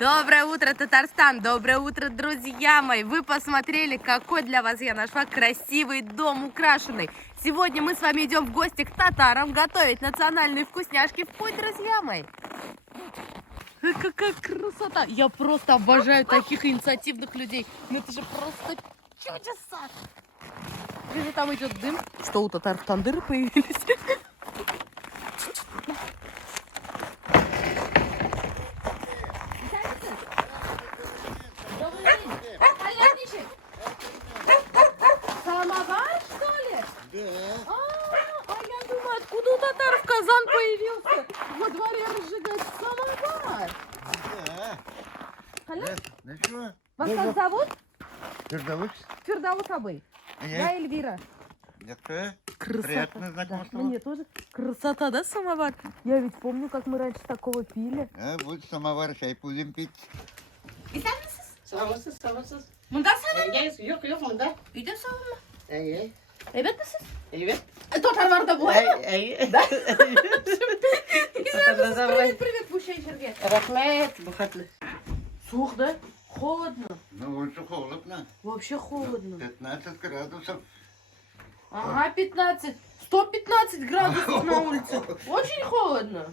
Доброе утро, Татарстан! Доброе утро, друзья мои! Вы посмотрели, какой для вас я нашла красивый дом украшенный. Сегодня мы с вами идем в гости к татарам готовить национальные вкусняшки в путь, друзья мои. Какая красота! Я просто обожаю таких инициативных людей. Ну это же просто чудеса! Где там идет дым? Что, у татар тандыры появились? Самовар, что ли? Да. А я думаю, откуда у татар казан появился? Во дворе разжигать самовар. Да. Халяв? Ну что? Вас как зовут? Фердовыч? Фердаус Абый. А Я я? Эльвира. Я кто? Красота. Приятное знакомство. Да, мне тоже. Красота, да, самовар? Я ведь помню, как мы раньше такого пили. Вот самовар, чай будем пить. Sağ Мында сәлем. Yok yok bunda. Үйде сәлем. İyi. Evet misiniz? Evet. Татар бар да болады. İyi. И сразу привет, привет, пущай жерге. Rahmet. Bu hatlı. Сух, да? Холодно. Ну, очень холодно. Вообще холодно. 15 градусов. Ага, 15. 115 градусов на улице. Очень холодно.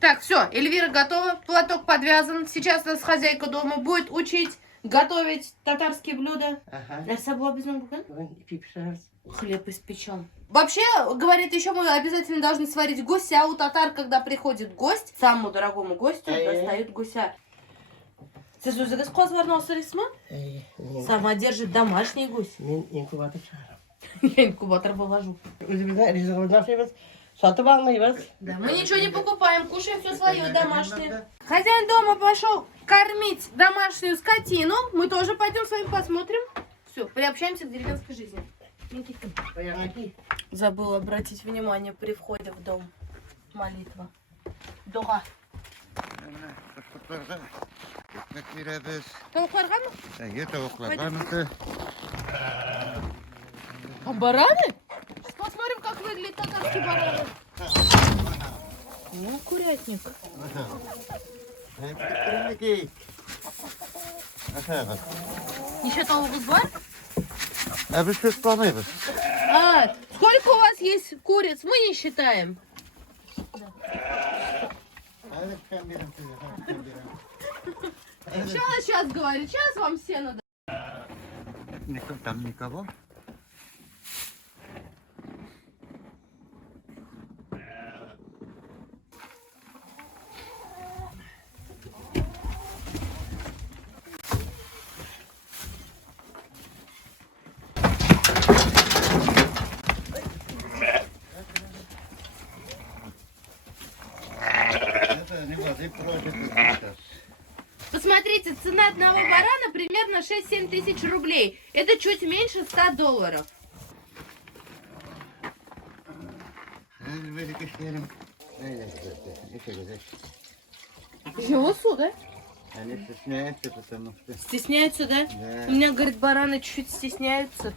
Так, все, Эльвира готова. Платок подвязан. Сейчас нас хозяйка дома будет учить готовить татарские блюда. Aha. Я с собой возьму букет. Bugün ipi pişiririz. Хлеб испечен. Вообще, говорит, еще мы обязательно должны сварить гуся. У татар, когда приходит гость, самому дорогому гостю достают гуся. Siz özünüz kozlarını asırız mı? İyi. Сама держит домашний гусь. Ben inkubatör çağırırım. Я инкубатор положу. Özümüzden rızkımızdan yapıyoruz. Satıp almıyoruz. Да, мы ничего не покупаем, кушаем все свое домашнее. Хозяин дома пошел кормить домашнюю скотину. Мы тоже пойдем с вами посмотрим. Все, приобщаемся к деревенской жизни. Никитка. Ayağındaki. Забыла обратить внимание при входе в дом. Молитва. Дуа. Kuşkutlarda ekmek veririz. Tavuklarga mı? İyi tavuklardan öte. А бараны? Посмотрим, как выглядит татарский баран. Ну, курятник. Ekmek. Aşağı. Еще tavuğumuz var? Abi süt planıyız. А, сколько у вас есть куриц? Мы не считаем. Hadi çıkan birim size. Hadi çıkan birim. Сейчас говорит, сейчас вам все надо. Там никого? Это не воды просит. Посмотрите, цена одного барана примерно 6-7 тысяч рублей. Это чуть меньше $100. Böyle kişilerim. Öyle güzel. Живосу, да? Они стесняются, потому что... Стесняются, да? Да. У меня, говорит, бараны чуть-чуть стесняются.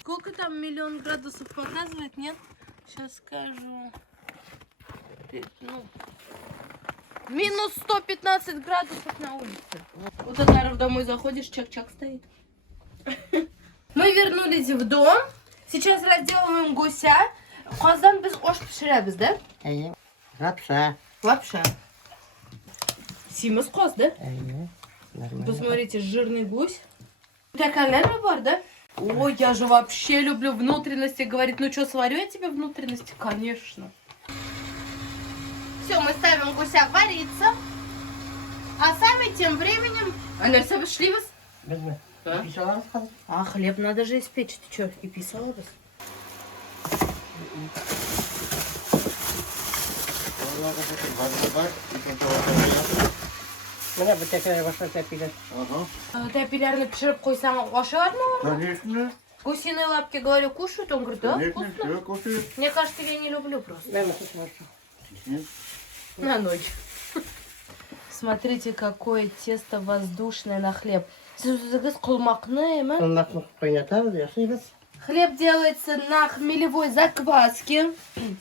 Сколько там миллион градусов показывает, нет? Сейчас скажу. Ну, минус 115 градусов на улице. У татаров домой заходишь, чак-чак стоит. Мы вернулись в дом. Сейчас разделываем гуся. Казан без ош пішіреміз, да? İyi. Rapsa. Лапша. Симус коз, да? İyi. Normal. Посмотрите, жирный гусь. Такая лерва бар, да? Ой, я же вообще люблю внутренности. Говорит, ну что, сварю я тебе внутренности? Конечно. Все, мы ставим гуся вариться. А сами тем временем... А нәрсе шли вас? Biz mi? Ha? Pişiririz kalın. А, хлеб надо же испечь. Ты что, и писала вас? Bana bu tekrar başka tepiler. Ага. Ты апеллярно пішіріп қойсаң, ашар ма? Конечно. Гусиные лапки, говорю, кушают? Он говорит, да, Конечно, вкусно. все кушают. Мне кажется, я не люблю просто. Ben nasıl çalışıyorum? Нет. На ночь. Смотрите, какое тесто воздушное на хлеб. Olmaklık kaynatarız, yaşayırız. Хлеб делается на хмелевой закваске.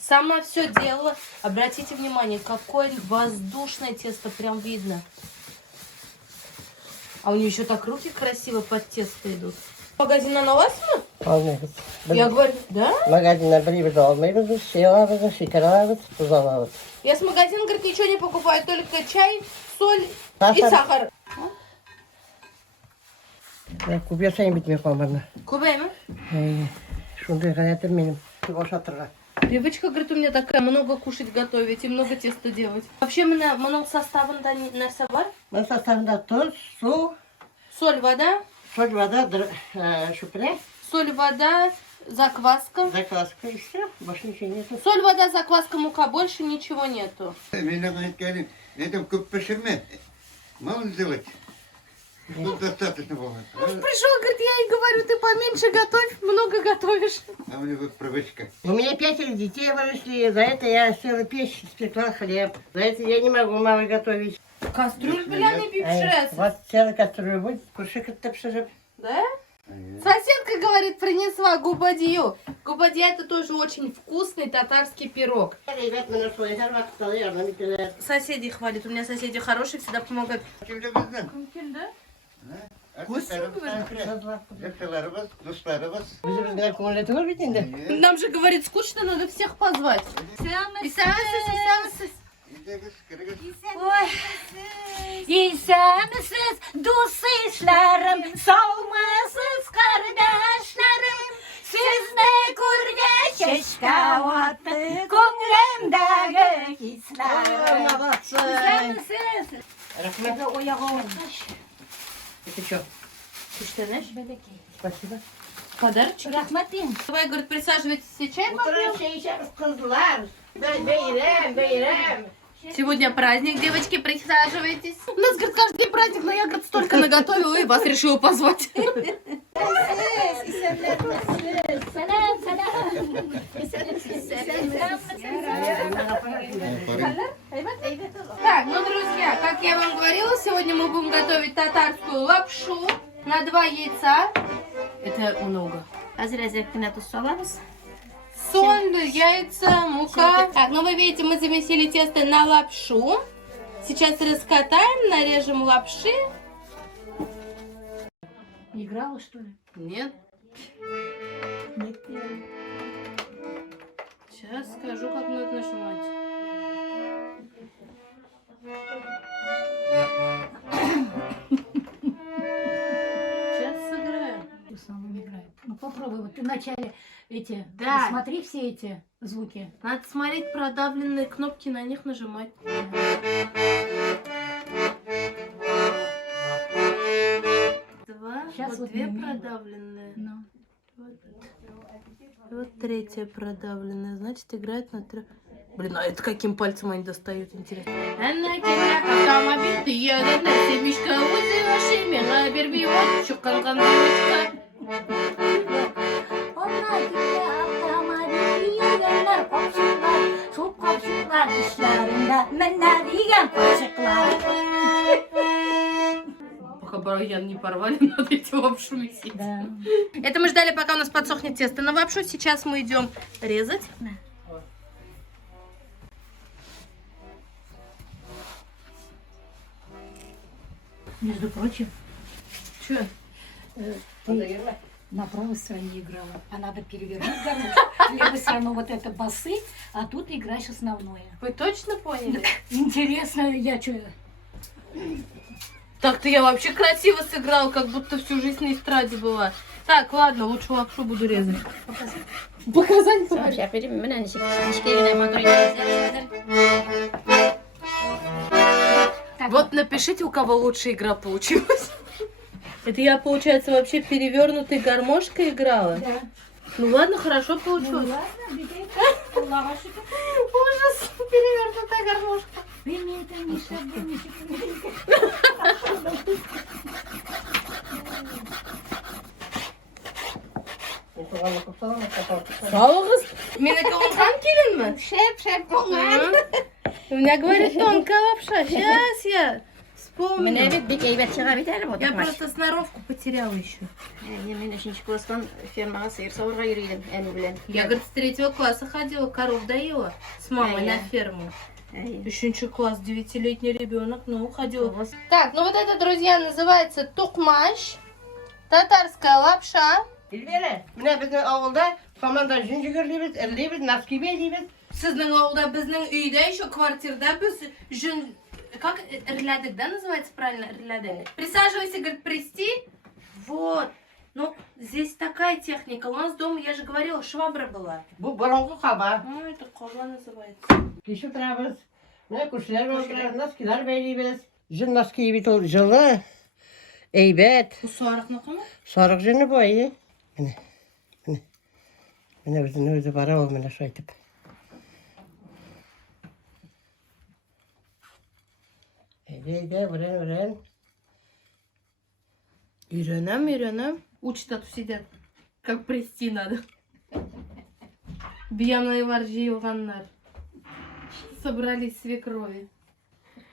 Сама все делала. Обратите внимание, какое воздушное тесто, прям видно. А у нее еще так руки красиво под тесто идут. Магазин аналасмы? Almıyoruz. Я говорю, да? Magazinden bir de almıyoruz. Şey alıyoruz, şeker alıyoruz, tuz alıyoruz. Я с магазина, говорит, ничего не покупаю, только чай, соль и Сахар. сахар. Kubyasayın bitmiyor bana. Кубай, мы? Şunu da hayatım benim. Boşaltırlar. Привычка, говорит, у меня такая, много кушать готовить и много теста делать. Вообще, много составында нәрсе бар? Bunun soslarında tuz, su, Соль, вода, şüphe, соль, вода, закваска. zakvaska işte. Başka bir şey yok. Соль, вода, закваска, мука, больше ничего нету. Меня говорит, Галин, это куп поширме. Мало сделать. Тут достаточно было. Пришел, говорит, я ей говорю, ты поменьше готовь, много готовишь. А у него привычка. У меня 5 детей выросли, за это я села печь, спекла хлеб. За это я не могу мало готовить. Кастрюль, бля, не пипшрес. Вот целая кастрюля будет, кушать это пшежеп. Да? Соседка, говорит, принесла губадью. Губадья это тоже очень вкусный татарский пирог. Ребят, мы нашли, я рвак стала, я намекаю. Соседи хвалят. У меня соседи хорошие, всегда помогают. Kimde bizden? Да? Yaktalarımız, dostlarımız. Bizim ne kumuleti var bitinde. Нам же, говорит, скучно, надо всех позвать. И самосыз. Ой, İsa'mısız, dostlarım, sağmasız kardeşlerim. Siz ne kurdeşeş kavatı, gönlümdeki hislerim. İsa'mısız. Rahmet. O yağı olmuş. Это что? Куштанеш? Спасибо. Подарочек. Rahmetin. Давай, говорит, присаживайтесь, все чай попьем. Утрачиваем козлар. Бейрем. Сегодня праздник, девочки, присаживайтесь. У нас, говорит, каждый день праздник, но я, говорит, столько наготовила и вас решила позвать. Selam, selam. Так, ну, друзья, как я вам говорила, сегодня мы будем готовить татарскую лапшу на 2 яйца. Это много. Hazır ezekine tuz salarız. Соль, яйца, мука. Так, ну вы видите, мы замесили тесто на лапшу. Сейчас раскатаем, нарежем лапши. Играла, что ли? Нет. Нет. Сейчас скажу, как надо нажимать. Сейчас сыграем. Ты сам не играет. Ну попробуй, вот ты вначале эти, Да. смотри все эти звуки. Надо смотреть продавленные кнопки, на них нажимать. Два, Щас вот вот 2 не умею. продавленные. Ну. Вот 3 продавленная, значит, играет на 3. Блин, а это каким пальцем они достают, интересно? Автомобиль, ты едет на семечко, возле вашей мила, берби, вот, чукан-кан, девочка. Onlar gibi avtomobili yiyenler kopşuklar, çok kopşuklar dişlerinde, menler yiyen kopşuklar. Пока барабан не порвали, надо эти лапшу месить. Да. Это мы ждали, пока у нас подсохнет тесто на лапшу. Сейчас мы идем резать. Между прочим, Че? ты на правой стороне играла, а надо перевернуть гармошку. В левой стороне вот это басы, а тут играешь основное. Вы точно поняли? Интересно, я что... Так-то я вообще красиво сыграла, как будто всю жизнь на эстраде была. Так, ладно, лучше лапшу буду резать. Показать? Сейчас перейдем, мы на шкиряной моторе. Вот напишите, у кого лучшая игра получилась. Это я, получается, вообще перевернутой гармошкой играла? Да. Ну ладно, хорошо Ну получилось. ладно, бегай. Аллах шукр. Ужас, перевернутая гармошка. Вы мне это не шабуните. Салығыз, мені каванхан келін ме? Шеп болған. У меня, говорит, тонкая лапша. Сейчас я вспомню. Мен evet bir eybet çığa biterim o Я takmaş. просто сноровку потеряла еще. Мен 3-нче класстан фермага сыйыр савырга йөридем, әни белән. Я, говорит, с 3 класса ходила, коров доила с мамой А на я? ферму. Еще класс, 9-летний ребенок, ну, ходил. Так, ну вот это, друзья, называется тукмаш, татарская лапша. Elvera, mine bizim avulda komanda jüngürlüyüz, erliyüz, naskibi eliyüz. Sizning ovulda, bizning uyda, еще kvartirada biz как рляdik, да, называется правильно, рляdik? Присаживайся, говорит, присти. Вот. Ну, здесь такая техника. У нас дома, я же говорила, швабра была. Bu borongu kaba. Ну, это кола называется. Kişi oturarız. Mine kuşlar oturarız, naskiler beyliyüz. Jün naskibi ol, жылы, eybet. Bu sarıklık mı? Sarık jünü bu iyi. Mine özü bara ol, mine şaytıp. Eyde, öğren. Үйренем. Учат, а то сидят. Как прести надо. Бияналар жиылганнар. Собрались свекрови.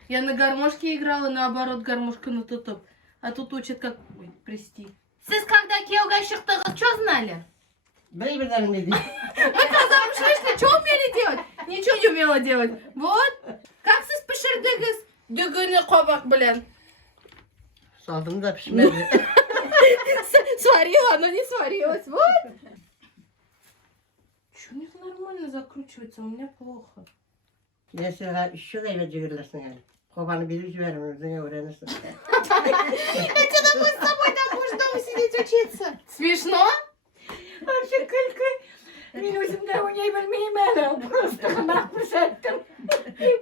Я на гармошке играла, наоборот, гармошканы тутуп. А тут учат, как прести. Сіз когда күйеуге шықтыңыз, что знали? Бейберden ne diyeyim? Мы когда вышли, что умели делать? Ничего не умела делать. Вот. Как сіз пішірдіңіз? Дүгіні қобақ білен. Saldım da pişmedi. Сварила, но не сварилась. Вот. Чё у них нормально закручивается? У меня плохо. Mesela şu da eve cıgırlasın yani. Kovanı bir yüz vermiyorsun, öğrenirsin. Это мы с тобой там будешь дома сидеть учиться. Смешно? Вообще, Мен өзімді ойнай білмеймін, просто қымақ көрсеттім.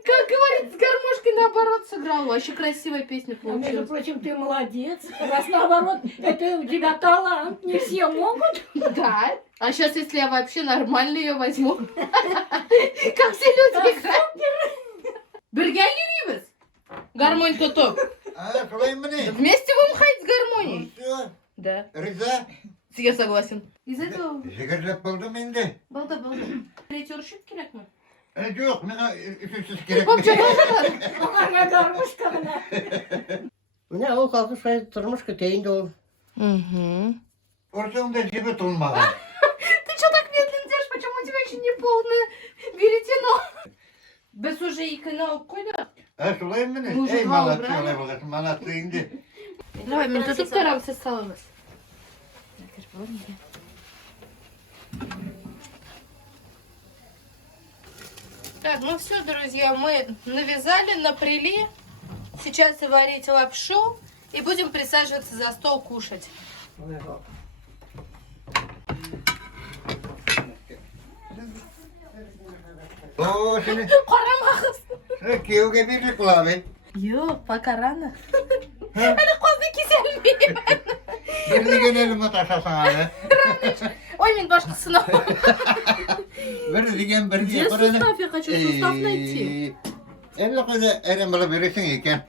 Как говорит, с гармошкой наоборот сыграл. Вообще красивая песня А между получилась. прочим, ты молодец. Раз наоборот, это у тебя талант, не все могут. Да. А сейчас, если я вообще нормально ее возьму. Как все люди играют. Бірге йөрибез. Гармонь тотып. Şolay mı ne? Вместе будем ходить с гармонией. Все, Да. Rıza. Я согласен. Из этого Жигарлап buldum indi. балда. Третий ұршып керек ме? Yok, bana üstsüz gerek. Ана гармошка мына. Ne o kalkıp şöyle durmuş ki teyinde ol. Ortamda cebi tulmalı. Ты что так медленно делаешь? Почему у тебя еще не полное веретено? Biz уже иканы алып қойдық. Şolay mı ne? Muzlu Ey mal, malatı bravo. olay balasın, malatı indi. Давай, мен тұтып тарамыз, сіз саламыз. Так, ну все, друзья, мы навязали, напряли. Сейчас варить лапшу и будем присаживаться за стол кушать. Oo seni, Қарамағыз. sen kiyovga bir kulağı. Yok, пока рано. Әлі қозы кеселмеймін. Birini gelelim ataşasın abi. Ой, мен башқысына. Bir digen bir Где сустав? Я хочу сустав найти. Elle kadar eren bana verirsin iken.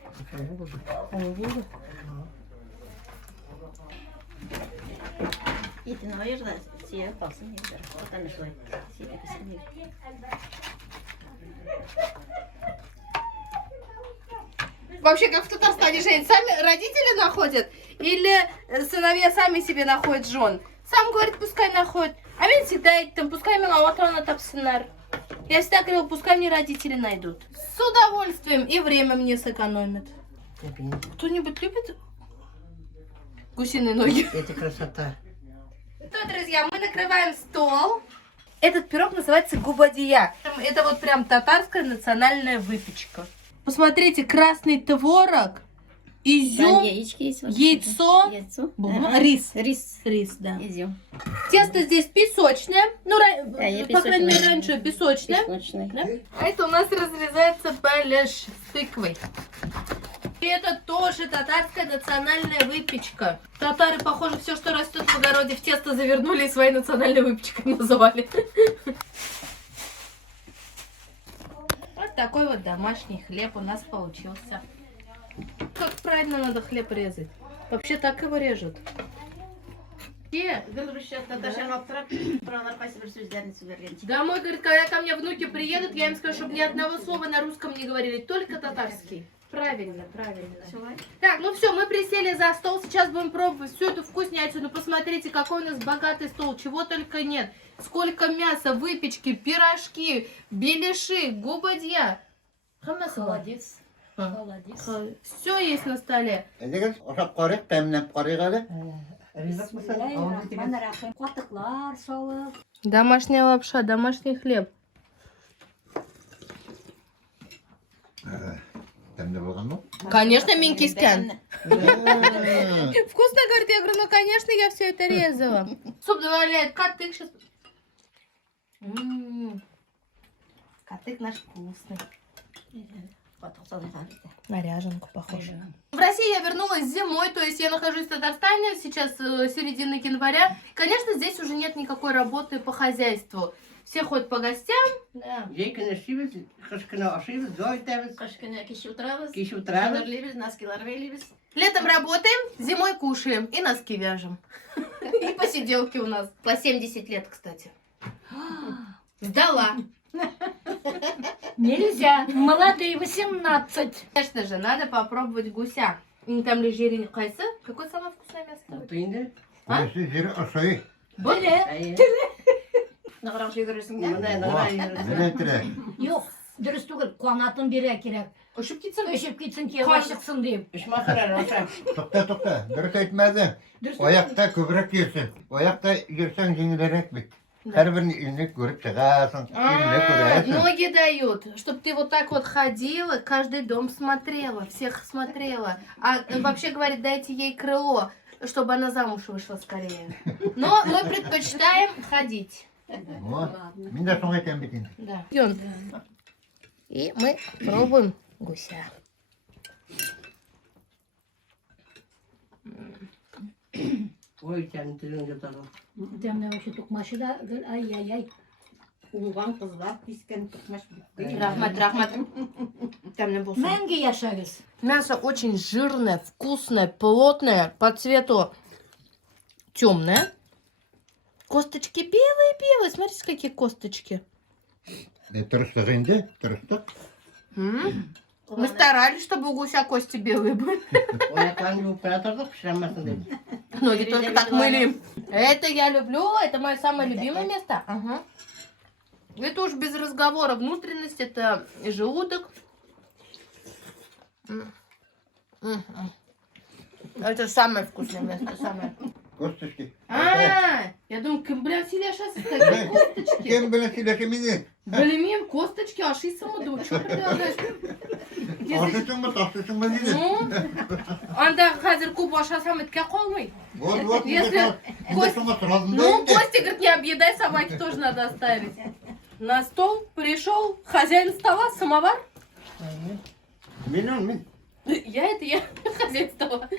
Gittin hayır da siyah kalsın yeter. Oradan da şöyle siyah kısmı. Вообще, как в Татарстане, Жень, сами родители находят? Или сыновья сами себе находят жен? Сам говорит, пускай находят. А мен всегда айтым, пускай мен ауатрона тапсынар. Я всегда говорила, пускай мне родители найдут. С удовольствием. И время мне сэкономят. Кто-нибудь любит гусиные ноги? Это красота. Что, друзья, мы накрываем стол. Этот пирог называется губадия. Это вот прям татарская национальная выпечка. Посмотрите, красный творог, изюм, Яички есть. Вот яйцо, Яйцо. рис. Рис. Рис, да. Изюм. Тесто здесь песочное. Ну, я по крайней мере, песочное. раньше песочное. Песочный. Да? А это у нас разрезается балеш с тыквой. И это тоже татарская национальная выпечка. Татары, похоже, все, что растет в огороде, в тесто завернули и своей национальной выпечкой называли. Вот такой вот домашний хлеб у нас получился. Как правильно надо хлеб резать? Вообще так его режут. Где? Домой, говорит, когда ко мне внуки приедут, я им скажу, чтобы ни одного слова на русском не говорили, только татарский. Правильно, правильно. Так, ну все, мы присели за стол, сейчас будем пробовать всю эту вкуснятину. Посмотрите, какой у нас богатый стол, чего только нет. Сколько мяса, выпечки, пирожки, беляши, губадья. Хамасы бар. Холодец. Холодец. Все есть на столе. Әдегез, ашап қарайық, тәмінлеп қарайық әлі. Ризық мısın? Рахман-рахим. Котыклар салып. Домашняя лапша, домашний хлеб. Тәмді болған ба? Конечно, Минкистян. Ә, Вкусно, говорит, я говорю, ну, конечно, я все это резала. Суп добавляет котык сейчас. Котык наш вкусный. На ряженку похож. В России я вернулась зимой, то есть я нахожусь в Татарстане, сейчас середина января. Конечно, здесь уже нет никакой работы по хозяйству. Все ходят по гостям. Да. Жей күні ішеміз, қыш күні ашимыз, дой етеміз, Қыш күні кеше отырамыз, кеш отырамыз. әзірлейміз, носкилар бейлейміз. Летом работаем, зимой кушаем и носки вяжем. И посиделки у нас. По 70 лет, кстати. Сдала. Нельзя. Молодые 18. Конечно же, надо попробовать гуся. Там лежит кайсы. Какое самое вкусное место? Отты енді. Қайсы жері ашайы. Біле. Нағырақ жүгіресің де. Міне тірі. Yok. Дұрыс түгіл. Қуанатын бере керек. Ұшып кетсін. Өшіп кетсін, кеуға шықсын деп. Үш масырар аша. Тоқта, дұрыс айтмады. Ояқта көбірек ерсін. Ояқта ерсең жеңілерек бит. Әрбірін үйіне көріп шығасың, үйіне көресің. Ноги дают, чтобы ты вот так вот ходила, каждый дом смотрела, всех смотрела. А вообще говорит, дайте ей крыло, чтобы она замуж вышла скорее. Но мы предпочитаем ходить. О, мен де соң айтам бетін. Да. И мы пробуем гуся. Ой, тәні тілін жатады. Темне вообще тукмашы да, ай-яй-яй. Уңған қыздар піскен тұқмаш бітті. Рахмат. Там не был сон. Мәңгі яшағыз. Мясо очень жирное, вкусное, плотное, по цвету темное. Косточки белые-белые. Смотрите, какие косточки. Тұрыстық енді, тұрыстық. Мы старались, чтобы у гуся кости белые были. Ояқтарын жуып жатырдық, пішірамасын деп. Ноги только так мыли. Это я люблю, это мое самое любимое место. Ага. Это уж без разговора. Внутренность, это желудок. Это самое вкусное место, самое. Косточки. Я думаю, кім білем сөйлешесіз, такие косточки. Кем білін сөйлесе мені? Білемеймін, косточки ашисың ба, да, что ты делаешь? Ашысың ба, тасысың ба дейді. Анда қазір көп ашасам етке қолмай. Вот, Если енді соңға тұразында Ну, енді. Костя говорит, не объедай, собаки тоже надо оставить. На стол пришел хозяин стола, самовар. Мен. Я хозяин стола.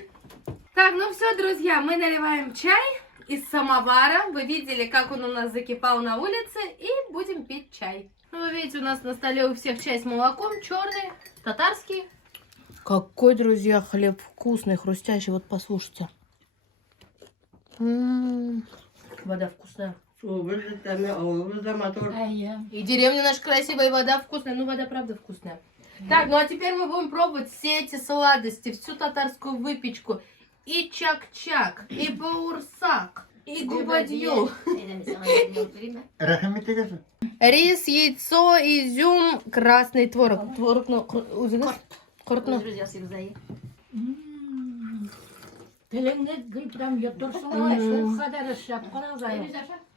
Так, ну все, друзья, мы наливаем чай из самовара. Вы видели, как он у нас закипал на улице. И будем пить чай. Ну, вы видите, у нас на столе у всех чай с молоком, черный, татарский. Какой, друзья, хлеб вкусный, хрустящий. Вот послушайте. Вода вкусная. Суыбыз тәмі, ауылыбыз да мотор. Әйе. И деревня наша красивая, и вода вкусная. Ну, вода правда вкусная. Так, ну а теперь мы будем пробовать все эти сладости, всю татарскую выпечку. И чак-чак, и баурсак, и губадью. Рахмет егесі. Рис, яйцо, изюм, красный творог. Творог, ну, үзіңіз? Құрт, ну. Тіліңді гүл прям еттірсің ғой, сол қадар ішіп қарағай.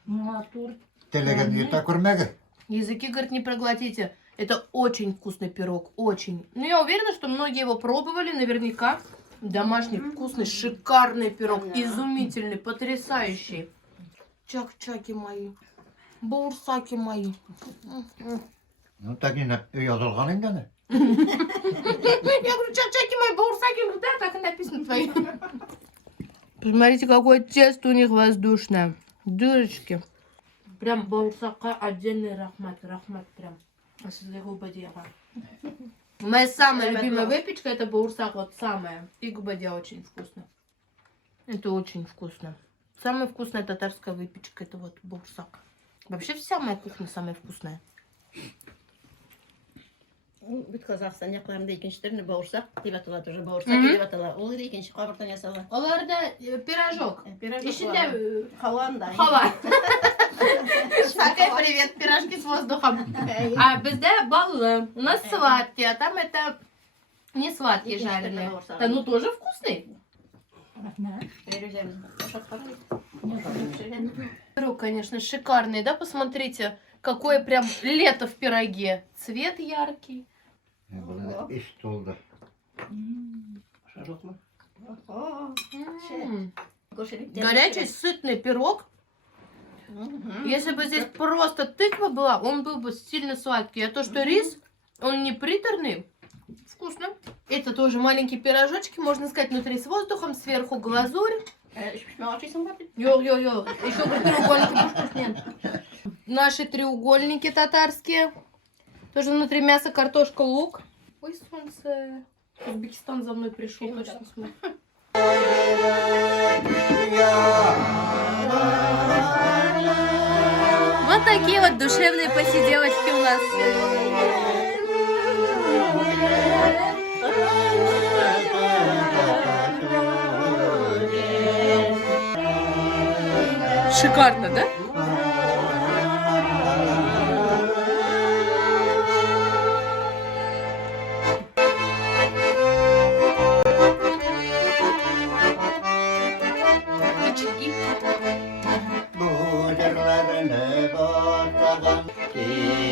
Матур. Телеген ета көрмегі. Языки, говорит, не проглотите. Это очень вкусный пирог, очень. Ну, я уверена, что многие его пробовали, наверняка. Домашний, вкусный, шикарный пирог, изумительный, потрясающий. Чак-чаки мои, баурсаки мои. Ну, так и язылған енді ана. Я говорю, чак-чаки мои, баурсаки. Говорю, да, так и написано твои. Посмотрите, какое тесто у них воздушное. Дырочки. Прям баурсака отдельный рахмат прям. Моя самая любимая выпечка это баурсак, вот самая. И губадья очень вкусно. Это очень вкусно. Самая вкусная татарская выпечка это вот баурсак. Вообще вся моя кухня самая вкусная. Бүт Қазақстан яқларында екіншілеріне бауырсақ деп аталады, уже бауырсақ деп аталады. Ол екінші қабыртан жасалады. Оларда пирожок. Пирожок Ішінде хаванда. хава. Сакай, привет, пирожки с воздухом. А безде баллы. У нас сладкие, а там это не сладкие жареные. Да ну тоже вкусный. Пирог, конечно, шикарный, да? Посмотрите, какое прям лето в пироге. Цвет яркий. İş doldu. Горячий, сытный пирог. Если бы здесь просто тыква была, он был бы сильно сладкий. А то, что рис, он не приторный, вкусно. Это тоже маленькие пирожочки, можно сказать, внутри с воздухом, сверху глазурь. Йо-йо-йо, еще говорит, треугольники будешь вкуснее. Наши треугольники татарские. Тоже внутри мясо, картошка, лук. Ой, солнце. Узбекистан за мной пришел, точно смотрю. Вот такие вот душевные посиделочки у нас. Шикарно, да?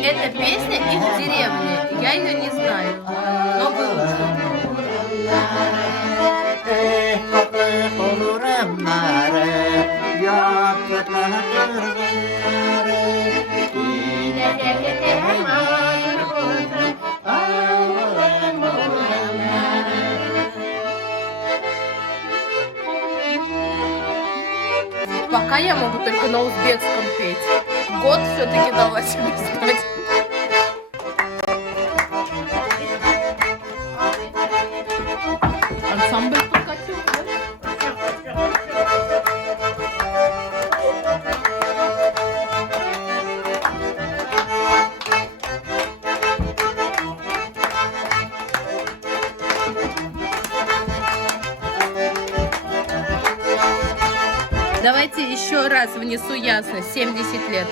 Это песня их деревни. Я ее не знаю, но выучу. Пока я могу только на узбекском петь. Год все-таки дала себе знать. Ансамбль покатил. Давайте еще раз внесу ясность. 70 лет.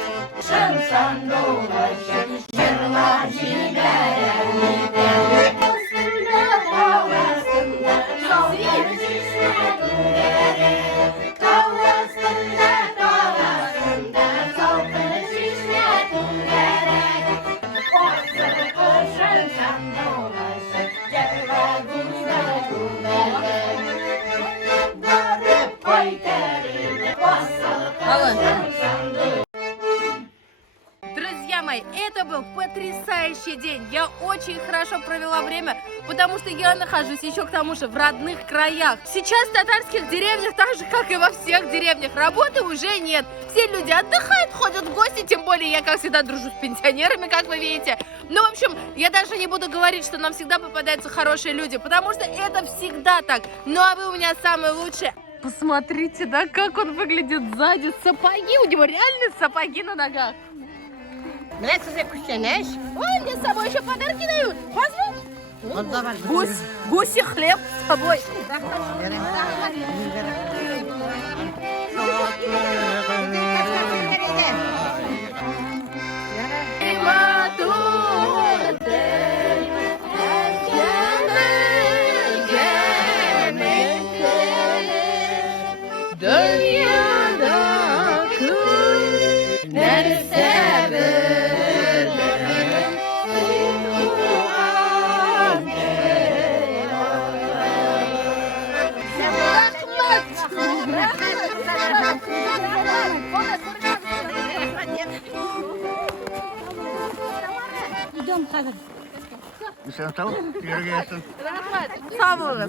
Друзья мои, это был потрясающий день. Я очень хорошо провела время, потому что я нахожусь еще к тому же в родных краях. Сейчас в татарских деревнях, так же как и во всех деревнях, работы уже нет. Все люди отдыхают, ходят в гости, тем более я, как всегда, дружу с пенсионерами, как вы видите. Ну, в общем, я даже не буду говорить, что нам всегда попадаются хорошие люди, потому что это всегда так. Ну, а вы у меня самые лучшие. Посмотрите, да, как он выглядит сзади. Сапоги, у него реально сапоги на ногах. Нравится за кушаешь? Ой, мне с собой еще подарки дают. Возьму. Вот давай. Гуси хлеб с собой. Идем, Хазар.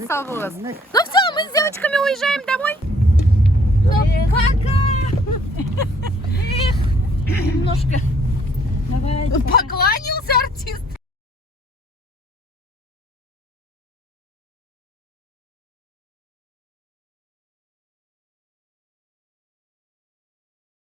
Сау болыңыз. Ну все, мы с девочками уезжаем домой. Пока! Немножко. Давай. Поклонился артист.